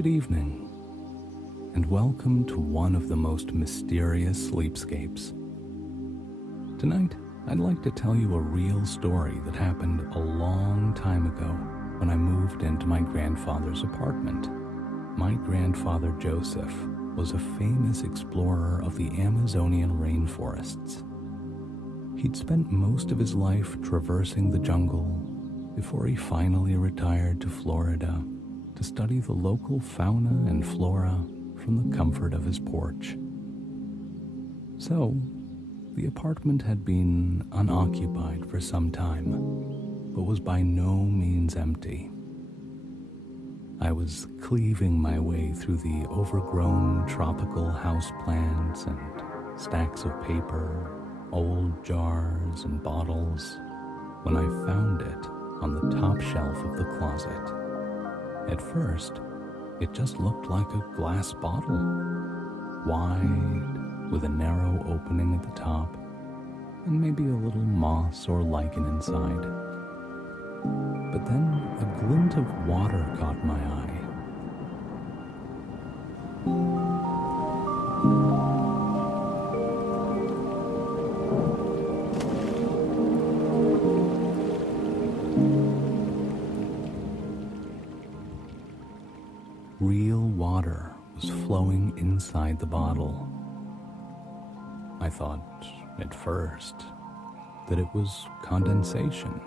Good evening, and welcome to one of the most mysterious sleepscapes. Tonight, I'd like to tell you a real story that happened a long time ago when I moved into my grandfather's apartment. My grandfather Joseph was a famous explorer of the Amazonian rainforests. He'd spent most of his life traversing the jungle before he finally retired to Florida to study the local fauna and flora from the comfort of his porch. So, the apartment had been unoccupied for some time, but was by no means empty. I was cleaving my way through the overgrown tropical houseplants and stacks of paper, old jars and bottles, when I found it on the top shelf of the closet. At first, it just looked like a glass bottle, wide, with a narrow opening at the top, and maybe a little moss or lichen inside. But then a glint of water caught my eye. Real water was flowing inside the bottle. I thought, at first, that it was condensation.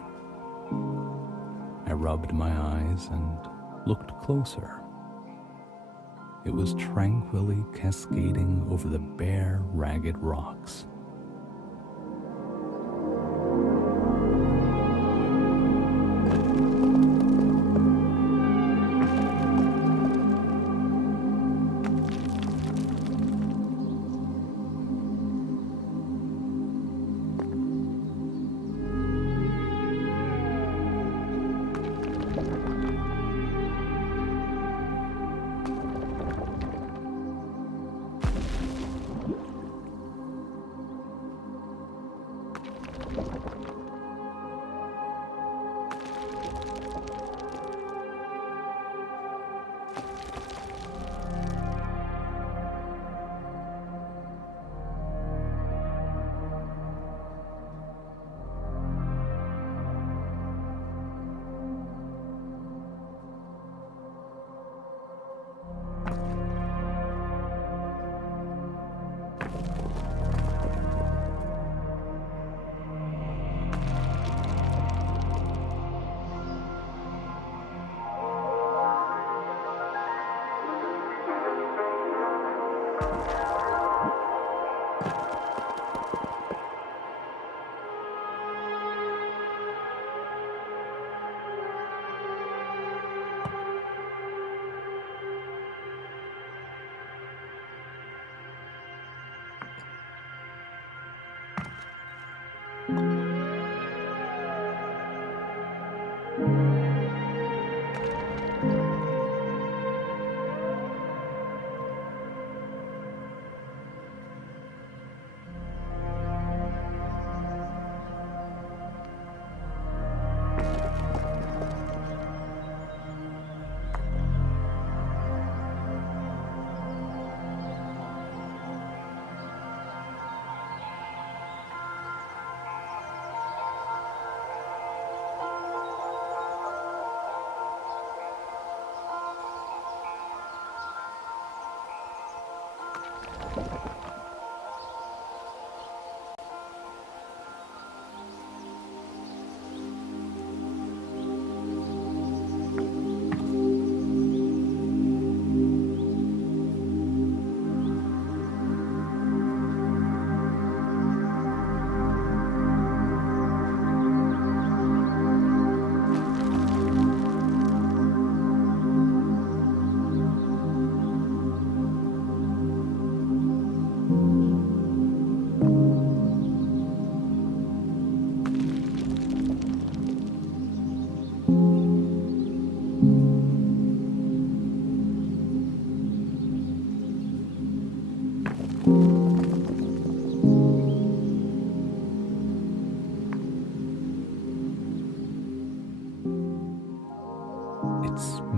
I rubbed my eyes and looked closer. It was tranquilly cascading over the bare, ragged rocks.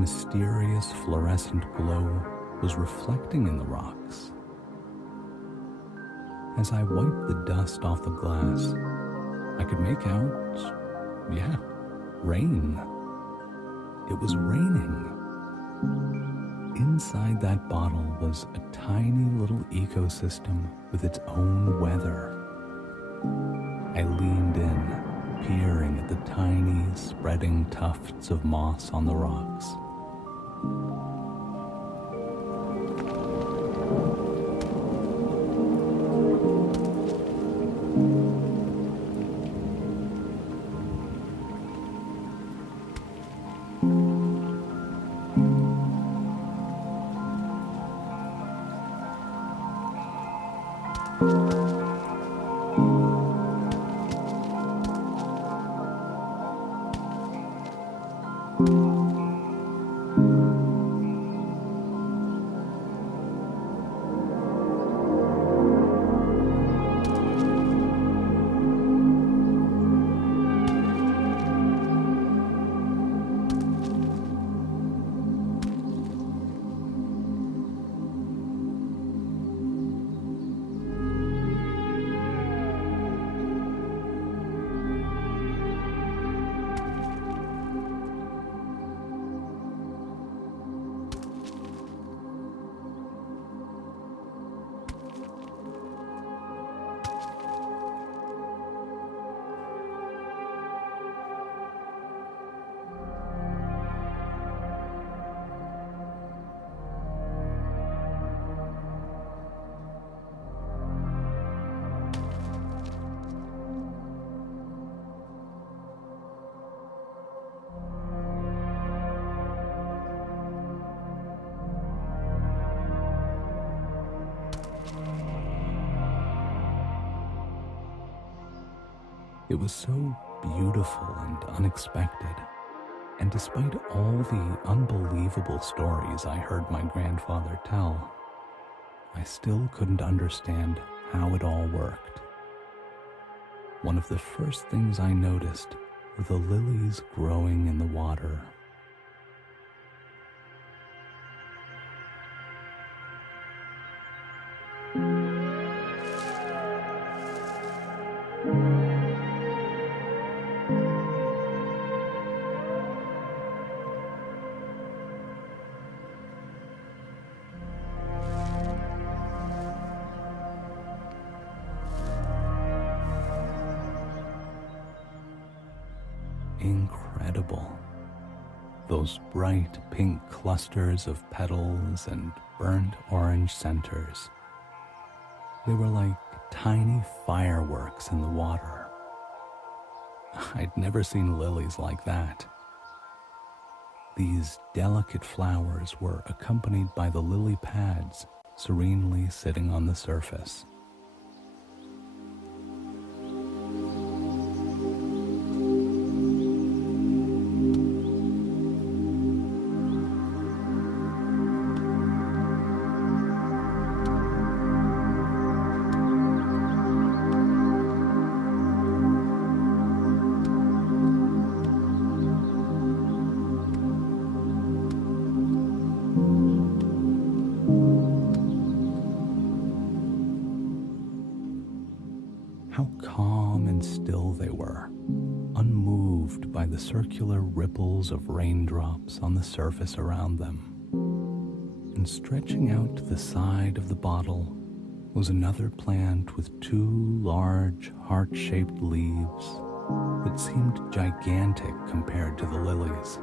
mysterious fluorescent glow was reflecting in the rocks. As I wiped the dust off the glass, I could make out, rain. It was raining. Inside that bottle was a tiny little ecosystem with its own weather. I leaned in, peering at the tiny, spreading tufts of moss on the rocks. It was so beautiful and unexpected, and despite all the unbelievable stories I heard my grandfather tell, I still couldn't understand how it all worked. One of the first things I noticed were the lilies growing in the water. Incredible. Those bright pink clusters of petals and burnt orange centers. They were like tiny fireworks in the water. I'd never seen lilies like that. These delicate flowers were accompanied by the lily pads serenely sitting on the surface. How calm and still they were, unmoved by the circular ripples of raindrops on the surface around them. And stretching out to the side of the bottle was another plant with two large heart-shaped leaves that seemed gigantic compared to the lilies.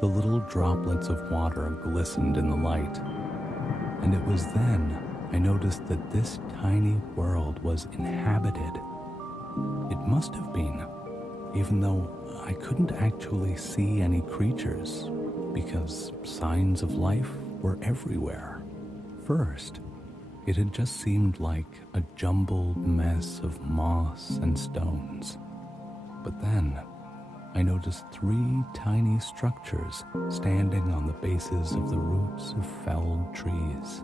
The little droplets of water glistened in the light, and it was then I noticed that this tiny world was inhabited. It must have been, even though I couldn't actually see any creatures, because signs of life were everywhere. First, it had just seemed like a jumbled mess of moss and stones. But then, I noticed 3 tiny structures standing on the bases of the roots of felled trees.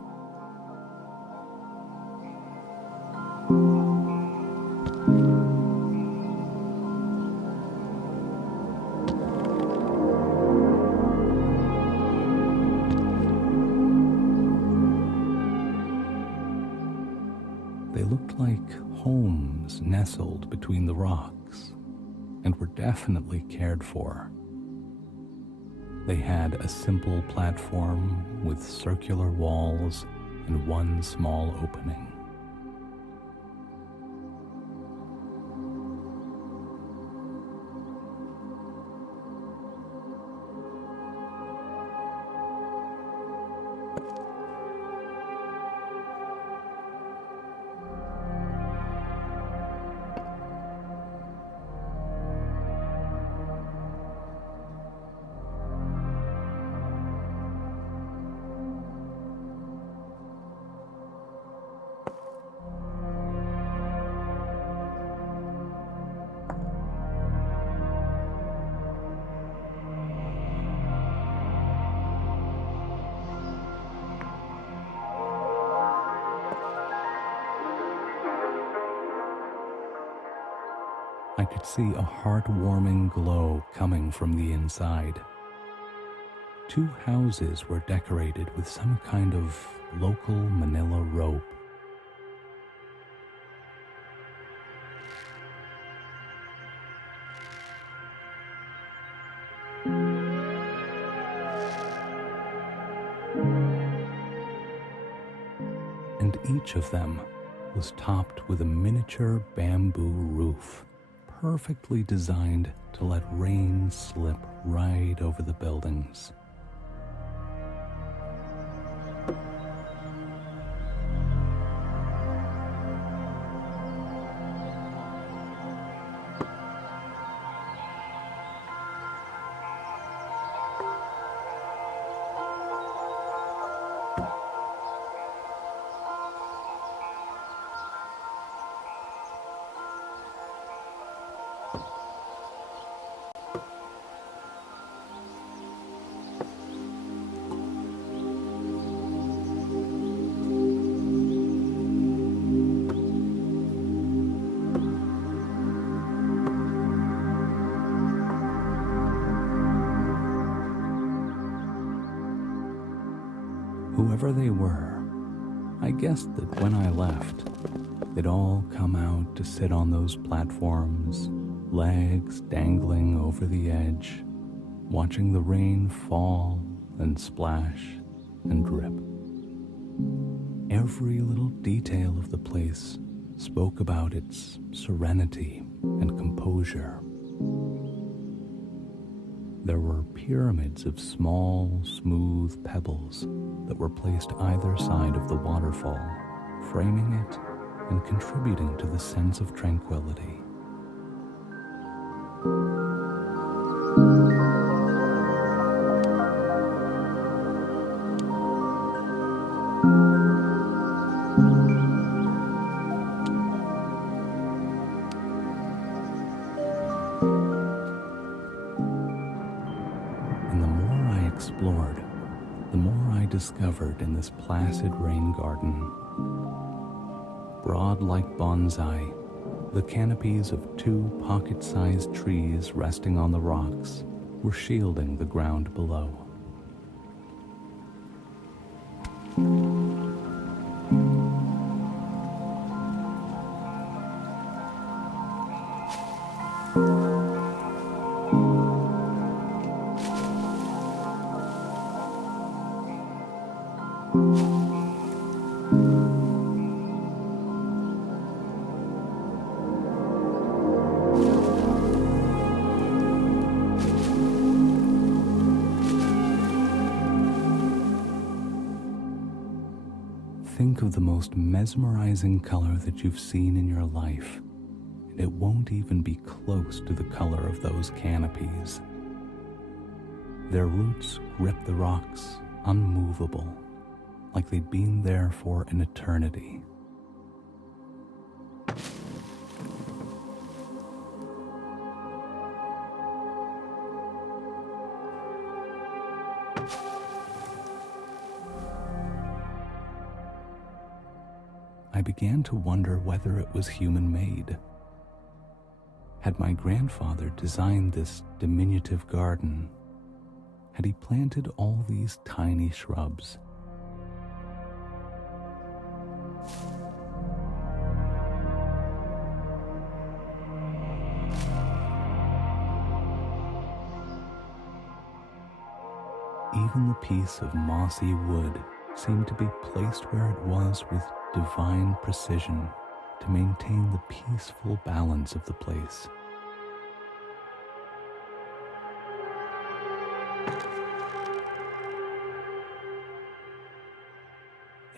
They looked like homes nestled between the rocks and were definitely cared for. They had a simple platform with circular walls and one small opening. I could see a heartwarming glow coming from the inside. 2 houses were decorated with some kind of local manila rope. And each of them was topped with a miniature bamboo roof, perfectly designed to let rain slip right over the buildings. Whoever they were, I guessed that when I left, they'd all come out to sit on those platforms, legs dangling over the edge, watching the rain fall and splash and drip. Every little detail of the place spoke about its serenity and composure. There were pyramids of small, smooth pebbles that were placed either side of the waterfall, framing it and contributing to the sense of tranquility. And the more I explored, the more I discovered in this placid rain garden. Broad like bonsai, the canopies of 2 pocket-sized trees resting on the rocks were shielding the ground below. Think of the most mesmerizing color that you've seen in your life, and it won't even be close to the color of those canopies. Their roots grip the rocks, unmovable, like they'd been there for an eternity. I began to wonder whether it was human-made. Had my grandfather designed this diminutive garden? Had he planted all these tiny shrubs? Even the piece of mossy wood seemed to be placed where it was with divine precision to maintain the peaceful balance of the place.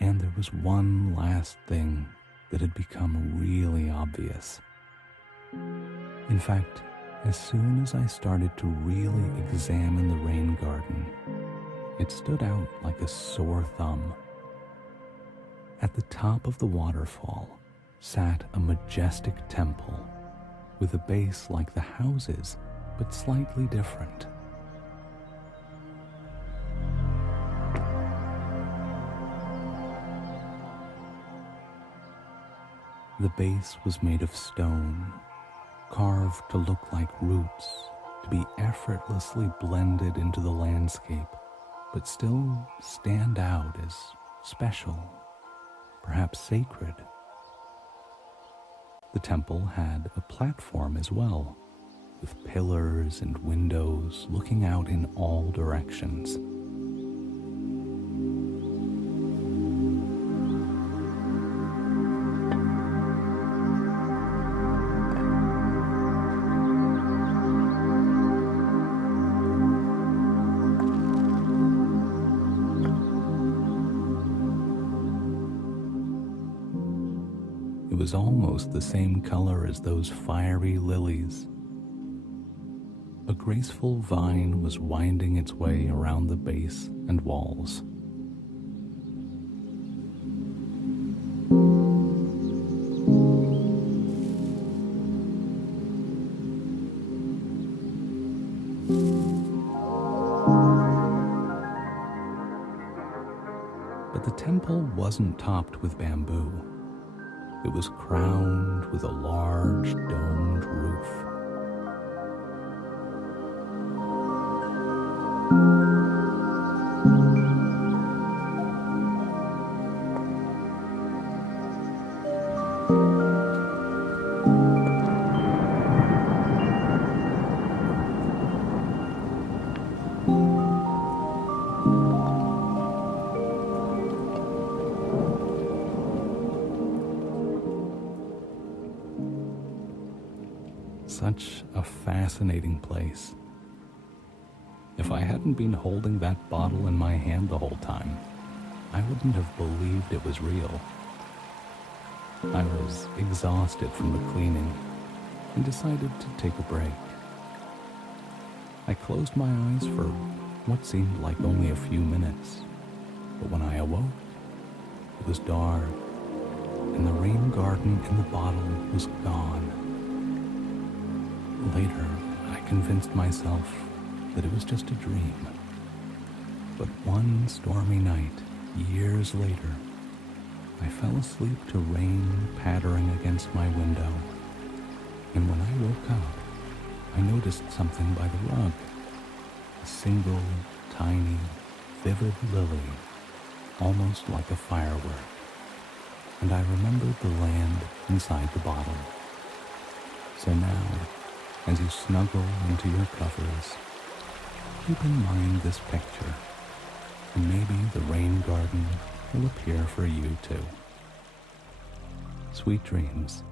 And there was one last thing that had become really obvious. In fact, as soon as I started to really examine the rain garden, it stood out like a sore thumb. At the top of the waterfall sat a majestic temple with a base like the houses, but slightly different. The base was made of stone, carved to look like roots, to be effortlessly blended into the landscape, but still stand out as special, perhaps sacred. The temple had a platform as well, with pillars and windows looking out in all directions. It was almost the same color as those fiery lilies. A graceful vine was winding its way around the base and walls. But the temple wasn't topped with bamboo. It was crowned with a large domed roof. Such a fascinating place. If I hadn't been holding that bottle in my hand the whole time, I wouldn't have believed it was real. I was exhausted from the cleaning and decided to take a break. I closed my eyes for what seemed like only a few minutes, but when I awoke, it was dark and the rain garden in the bottle was gone. Later, I convinced myself that it was just a dream. But one stormy night, years later, I fell asleep to rain pattering against my window. And when I woke up, I noticed something by the rug. A single, tiny, vivid lily, almost like a firework. And I remembered the land inside the bottle. So now, as you snuggle into your covers, keep in mind this picture, and maybe the rain garden will appear for you too. Sweet dreams.